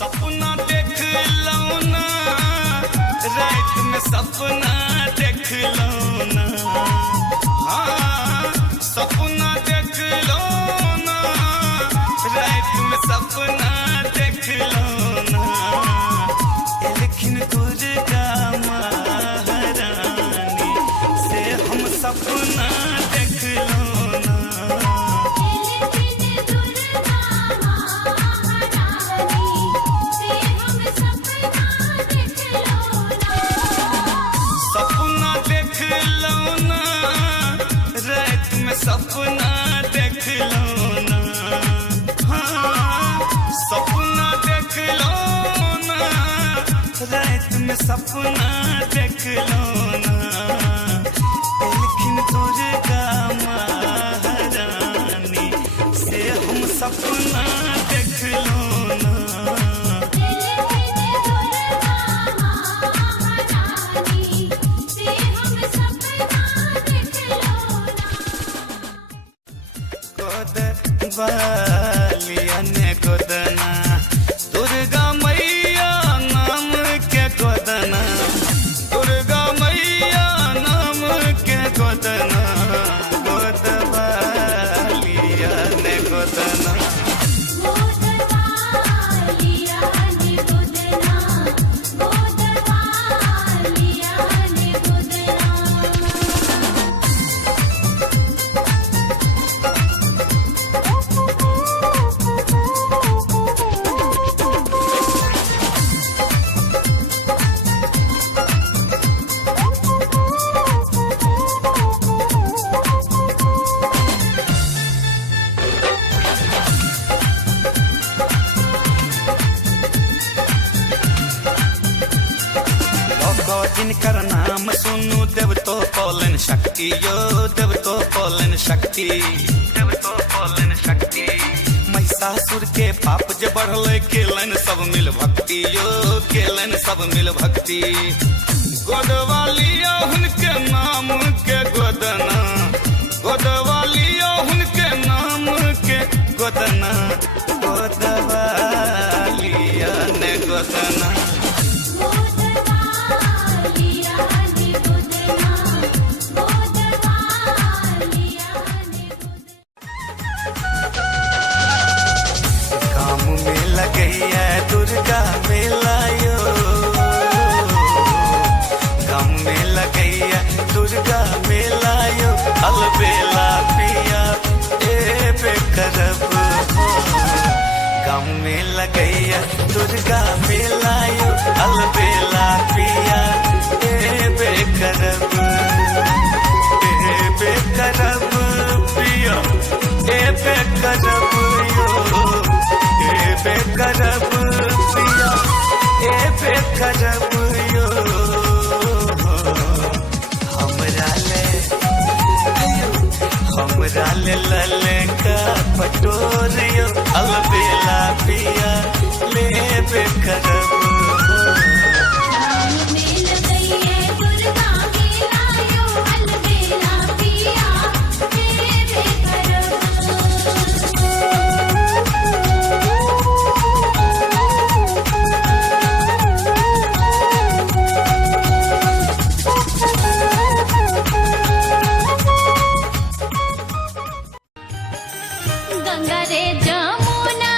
सपना देख लो ना, रात में सपना देख लो ना, हाँ सपना देख लो ना, रात में सपना देख लो ना, लेकिन दुर्गा महारानी से हम सपना देख लो ना। सपना देख लो ना, रात में सपना देख लो ना, हाँ सपना देख लो ना, रात में सपना देख लो ना, लेकिन दुर्गा महारानी से हम सपना देख लो ना। वालिया ने गोदना, दुर्गा मैया नाम के गोदना, दुर्गा मैया नाम के गोदना, गोदवालिया ने गोदना। जिनकर नाम सुनू देव तो पौलन शक्ति यो, देव तो पौलन शक्ति, देव तो पौलन शक्ति। महिषासुर के पाप जे बढ़ल केलन सब मिल भक्ति यो, केलन सब मिल भक्ति। गोदवालिया उनके नाम के गोदना, गोदवालिया उनके नाम के गोदना, गोदवालिया ने गोदना। गैया दुर्गा मेला यो, गम में लगैया दुर्गा मेला यो, अलबेला पिया ए बेकरब हो। गम में लगैया दुर्गा मेला यो, अलबेला पिया ए बेकरब, ए बेकरब पिया ए बेकरब यो, बेकरब पिया ए बेकरब यो। हमरा ले ललका पटोरियो, अलबेला पिया ले बेकरब। गंगा रे जमुना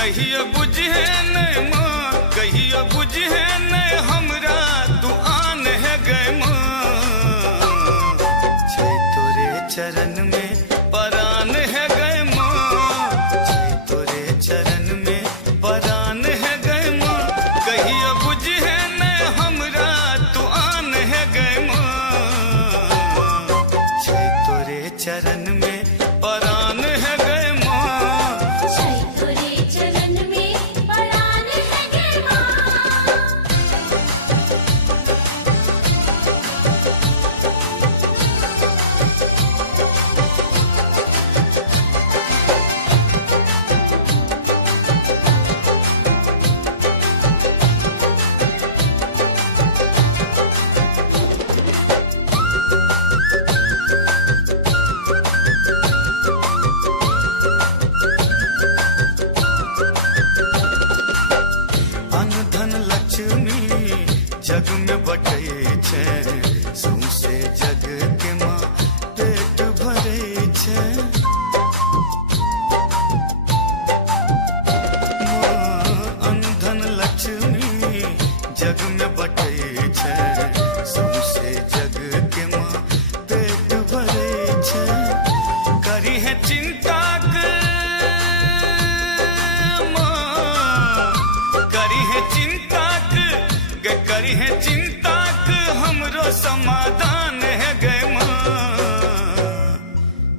कहियो बुझे नहीं माँ, कहियो बुझे नहीं हमरा तू आन है गए माँ। छै तोरे चरण में परान है गए माँ, छै तोरे चरण में परान है गए माँ। कहियो बुझे नहीं हमरा तू आन है गए माँ, छै तोरे चरण में परान है गए माँ। छै तोरे चरण में परान है गए माँ। अन्न धन लक्ष्मी जग में बटे छै, सौंसे जग के माँ पेट भरे छै। माँ अन्न धन लक्ष्मी जग में बटे छै, सौंसे जग के माँ पेट भरे छै। करी है चिंता करी है चिंता करी है चिंता हमरो समाधान है गए माँ।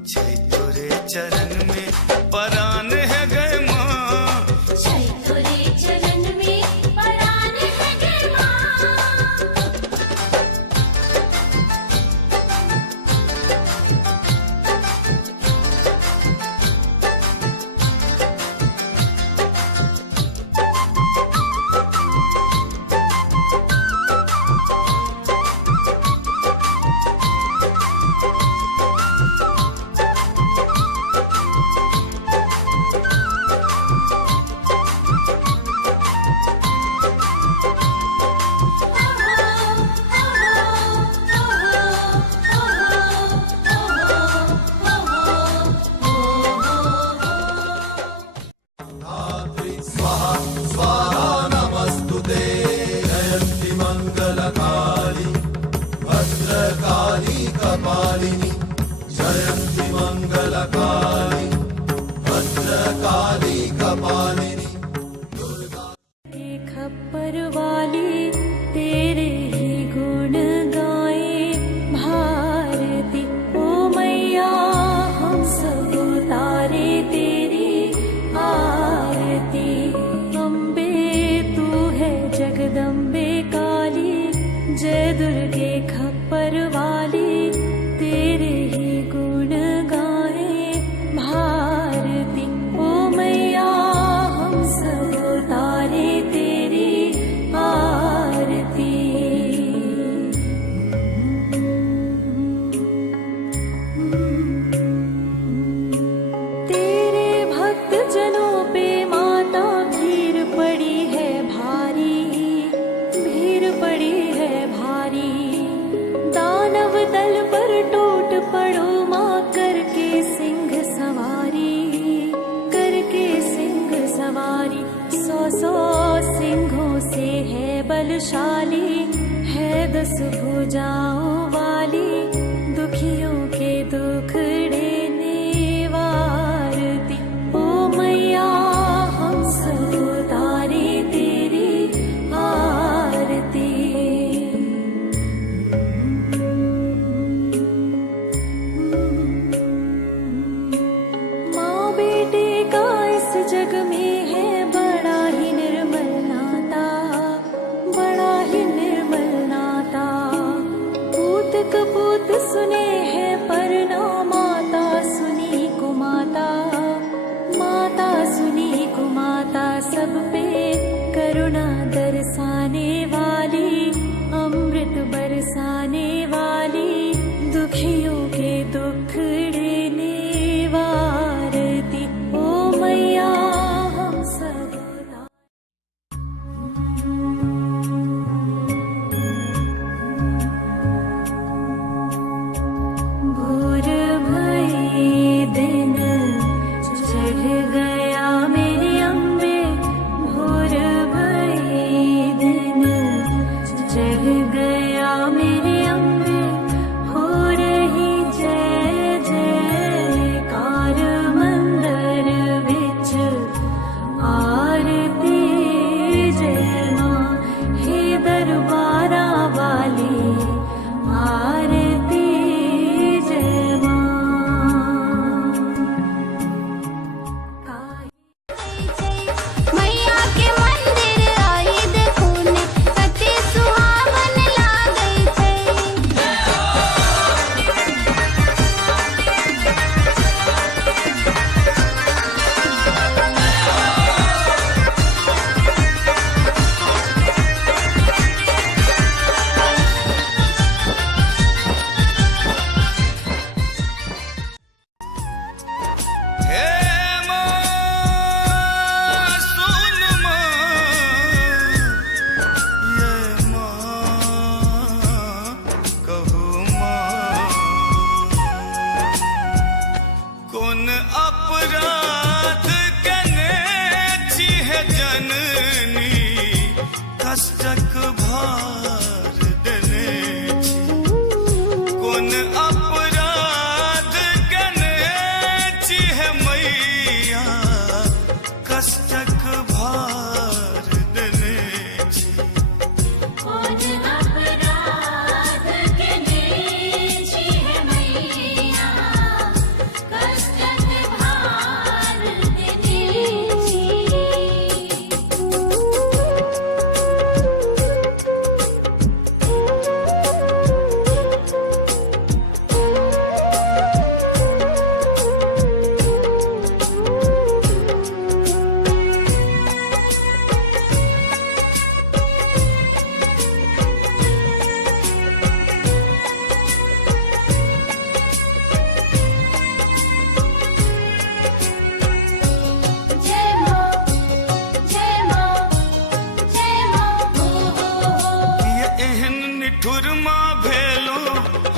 छै तोरे चरण में परान है गए माँ। छै तोरे चरण में परान है गए माँ। जयन्ति मङ्गलकाली भद्रकाली कपालिनी, जयन्ति मङ्गलकाली भद्रकाली कपालिनी। खप्पर वाली तेरे ही गुण गाए भारती। ओ मैया हम सब उतारे तेरी आरती। अम्बे तू है जगदम्बे काली, जय दुर्गे खप्पर वाली तेरे ही गुण गाए भारती। ओ मैया हम सब उतारे तेरी आरती। तेरे भक्त जनों पे माता भीड़ पड़ी है भारी, भीड़ पड़ी है भारी। दानव दल पर टूट पड़ो माँ, करके सिंह सवारी, करके सिंह सवारी। 100 सिंहों से है बलशाली, है 10 भुजाओं वाली। दुखियों के दुखड़े निवारती। ओ मैया हम सब उतारे तेरी आरती। माँ बेटे का इस जग में है बड़ा ही निर्मल नाता, बड़ा ही निर्मल नाता। पूत कपूत सुने हैं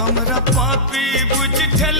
हमरा पापी बुझ ठेल